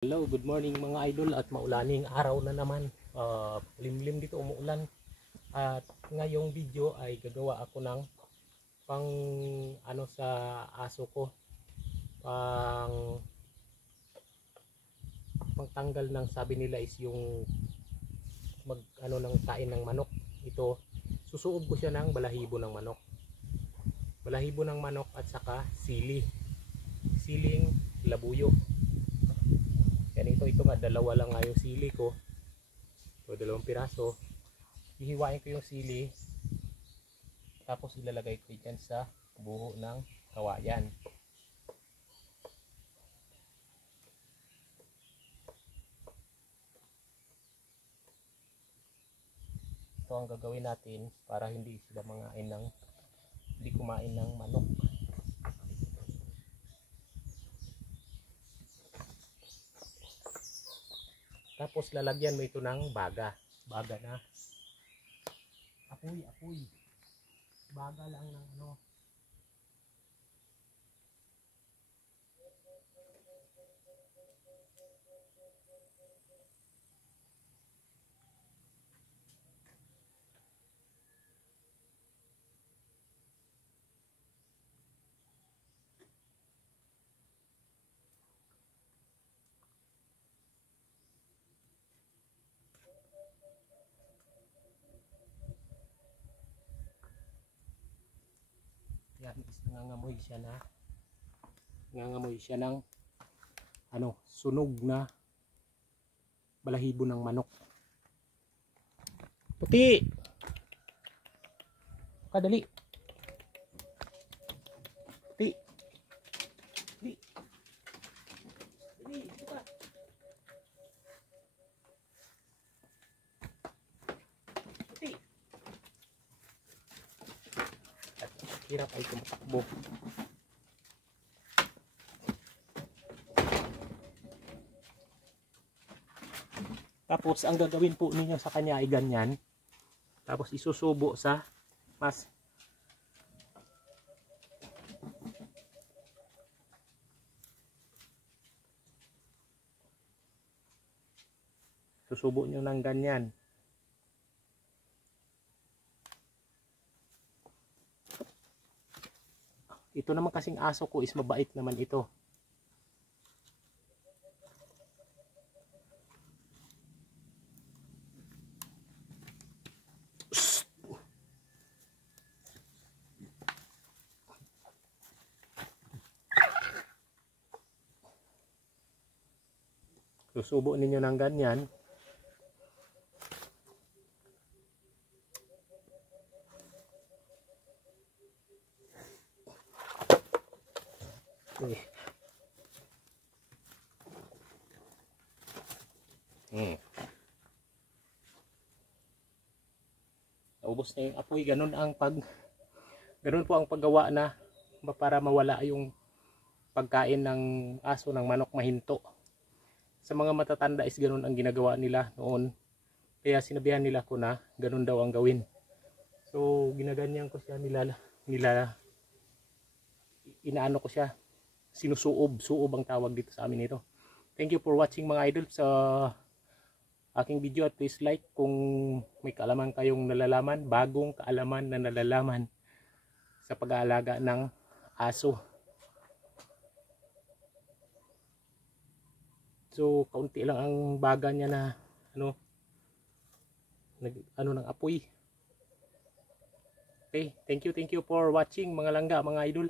Hello, good morning mga idol at maulaning araw na naman. Limlim dito, umuulan. At ngayong video ay gagawa ako ng pang sa aso ko. Pangtanggal ng, sabi nila is yung ng kain ng manok. Ito, susuob ko siya ng balahibo ng manok. Balahibo ng manok at saka siling labuyo. Yan, ito nga, dalawa lang nga yung sili ko. So, 2 piraso. Hihiwain ko yung sili. Tapos ilalagay ko dyan sa buho ng kawayan. Ito ang gagawin natin para hindi sila hindi kumain ng manok. Tapos lalagyan mo ito ng baga na apoy. Baga lang ng yan, is nangangamoy siya ng sunog na balahibo ng manok. Puti! Kadali! Puti! Puti! Puti! Puti! Hirap ay tumatakbo. Tapos ang gagawin po ninyo sa kanya ay ganyan. Tapos isusubo sa susubo nyo ng ganyan. Ito naman kasing aso ko is mabait naman ito. Susubo ninyo ng ganyan. Naubos na yung apoy. Ganun po ang paggawa na para mawala yung pagkain ng aso ng manok, mahinto. Sa mga matatanda is ganun ang ginagawa nila noon. Kaya sinabihan nila ko na ganun daw ang gawin. So ginaganyan ko siya, inaano ko siya, suob ang tawag dito sa amin ito. Thank you for watching mga idol sa aking video, at please like kung may kaalaman kayong nalalaman, bagong kaalaman na nalalaman sa pag-aalaga ng aso. So kaunti lang ang baga niya na ng apoy. Okay, thank you for watching mga langga, mga idol.